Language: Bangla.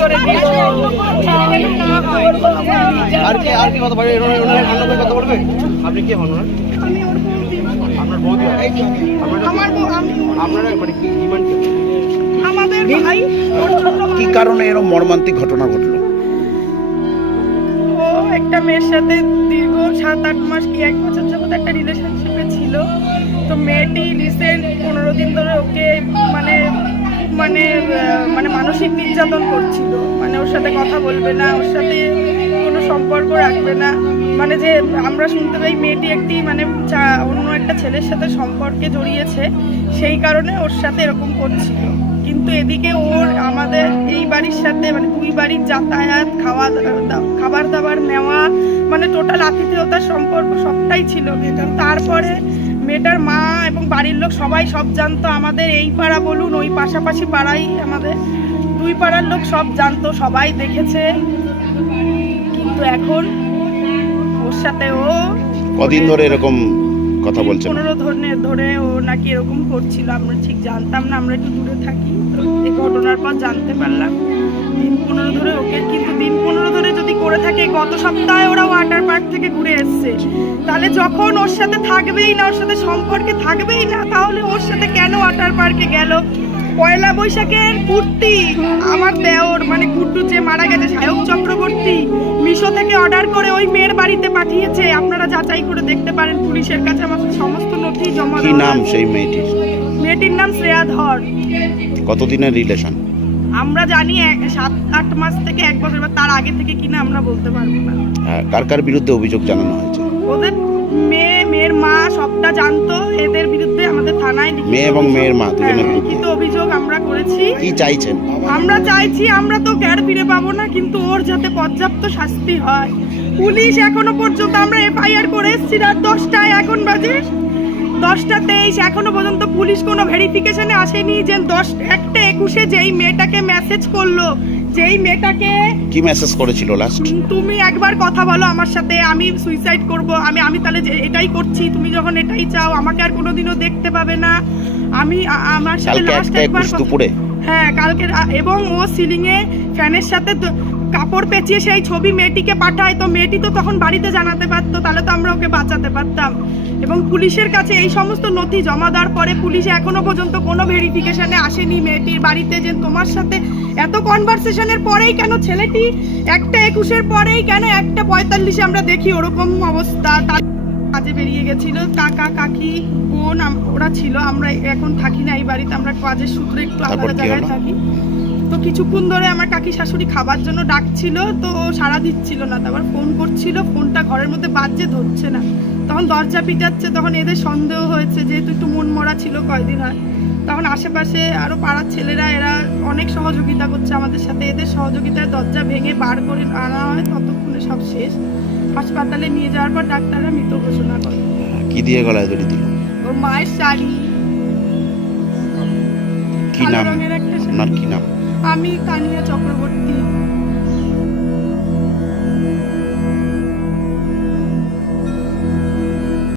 করে আর কি আর কি কথা বলবে ওনার ওনার অন্য কথা বলবে আপনি কি হন আপনার বৌদি আপনারা মানে কি ইমান আমাদের ভাই কি কারণে এরকম মর্মান্তিক ঘটনা ঘটলো? ও একটা মেয়ের সাথে দীর্ঘ সাত আট মাস কি এক বছর যাবত একটা রিলেশনশিপে ছিল। তো মেয়েটি রিসেন্ট পনেরো দিন ধরে ওকে মানে মানসিক নির্যাতন করছিল। মানে ওর সাথে কথা বলবে না, ওর সাথে কোনো সম্পর্ক রাখবে না। মানে যে আমরা শুনতে পাই মেয়েটি একটি মানে অন্য একটা ছেলের সাথে সম্পর্কে জড়িয়েছে, সেই কারণে ওর সাথে এরকম করছিল। কিন্তু এদিকে ওর আমাদের এই বাড়ির সাথে মানে দুই বাড়ির যাতায়াত, খাওয়া খাবার দাবার নেওয়া মানে টোটাল আতিথেয়তার সম্পর্ক সবটাই ছিল মেয়েটার। তারপরে মেয়েটার মা এবং বাড়ির লোক সবাই সব জানতো, আমাদের এই পাড়া বলুন, ওই পাশাপাশি পাড়াই আমাদের। দুই পাড়ার লোক সব জানতো সবাই দেখেছে। কিন্তু এখন ওর সাথে ও কদিন ধরে এরকম কথা বলছেন পনেরো ধরনের ধরে ও নাকি এরকম করছিল আমরা ঠিক জানতাম না আমরা একটু দূরে থাকি। তো এই ঘটনার পর জানতে পারলাম। দিন পনেরো ধরে ওকে কিন্তু দিন পনেরো ধরে যদি করে থাকে গত সপ্তাহে ওরা ওয়াটার পার্ক থেকে ঘুরে এসছে। তাহলে যখন ওর সাথে থাকবেই না ওর সাথে সম্পর্কে থাকবেই না তাহলে ওর সাথে কেন ওয়াটার পার্কে গেল? পয়লা বৈশাখের কুর্তি আমার দেওর মানে গুড্ডু যে মারা গেছে সায়ক চক্রবর্তী মিশো থেকে অর্ডার করে ওই মেয়ের বাড়িতে পাঠিয়েছে। আপনারা যাচাই করে দেখতে পারেন পুলিশের কাছে আমার সমস্ত নথি জমা কি নাম সেই মেয়েটির? মেয়েটির নাম শ্রেয়া ধর। কতদিনের রিলেশন আমরা জানি এক- সাত আট মাস থেকে এক বছর বা তার আগে থেকে কিনা আমরা বলতে পারব না। কার কার বিরুদ্ধে অভিযোগ জানানো হয়েছে? ওদের মেয়ে মেয়ের মা সবটা জানতো এদের বিরুদ্ধে আমাদের থানায় লিখিত মেয়ে এবং মেয়ের মা দুজনের হ্যাঁ, বিরুদ্ধে। লিখিত অভিযোগ আমরা করেছি। কি চাইছেন? আমরা চাইছি আমরা তো গ্যার ফিরে পাবো না কিন্তু ওর যাতে পর্যাপ্ত শাস্তি হয়। পুলিশ এখনও পর্যন্ত আমরা এফআইআর করে এসেছি রাত দশটায় এখন বাজে দশটা তেইশ এখনও পর্যন্ত পুলিশ কোনো ভেরিফিকেশনে আসেনি যে দশ একটা একুশে যেই মেয়েটাকে মেসেজ করল যেই মেয়েটাকে কি মেসেজ করেছিল লাস্ট তুমি একবার কথা বলো আমার সাথে আমি সুইসাইড করব আমি আমি তাহলে যে এটাই করছি তুমি যখন এটাই চাও আমাকে আর কোনোদিনও দেখতে পাবে না। আমি আমার সাথে লাস্ট একবার দুপুরে? হ্যাঁ কালকে এবং ও সিলিং এ ফ্যানের সাথে কাপড় পেঁচিয়ে সেই ছবি মেয়েটিকে পাঠায় তো মেয়েটি তো তখন বাড়িতে জানাতে পারতো তাহলে তো আমরা ওকে বাঁচাতে পারতাম। এবং পুলিশের কাছে এই সমস্ত নথি জমা দেওয়ার পরে পুলিশ এখনও পর্যন্ত কোনো ভেরিফিকেশানে আসেনি মেয়েটির বাড়িতে যে তোমার সাথে এত কনভারসেশনের পরেই কেন ছেলেটি একটা একুশের পরেই কেন একটা পঁয়তাল্লিশে আমরা দেখি ওরকম অবস্থা। তার কাজে বেরিয়ে গেছিল। কাকা কাকি বোন ওরা ছিল। আমরা এখন থাকি না এই বাড়িতে। আমরা কাজের সূত্রে একটু আলাদা জায়গায় থাকি। তো কিছুক্ষণ ধরে আমার কাকি শাশুড়ি খাবার জন্য ডাকছিল তো সাড়া দিচ্ছিল না। তারপর ফোন করছিল ফোনটা ঘরের মধ্যে বাজছে ধরছে না। তখন দরজা পিটাচ্ছে তখন এদের সন্দেহ হয়েছে যেহেতু একটু মন মরা ছিল কয়দিন হয়। তখন আশেপাশে আরও পাড়ার ছেলেরা এরা অনেক সহযোগিতা করছে আমাদের সাথে। এদের সহযোগিতায় দরজা ভেঙে বার করে আনা হয় ততক্ষণে সব শেষ। হাসপাতালে নিয়ে যাওয়ার পর ডাক্তাররা মৃত ঘোষণা করে। কি দিয়ে গলায় দড়ি দিল? ওর মায়ের শাড়ি। কি নাম। কি নাম? আমি তানিয়া চক্রবর্তী।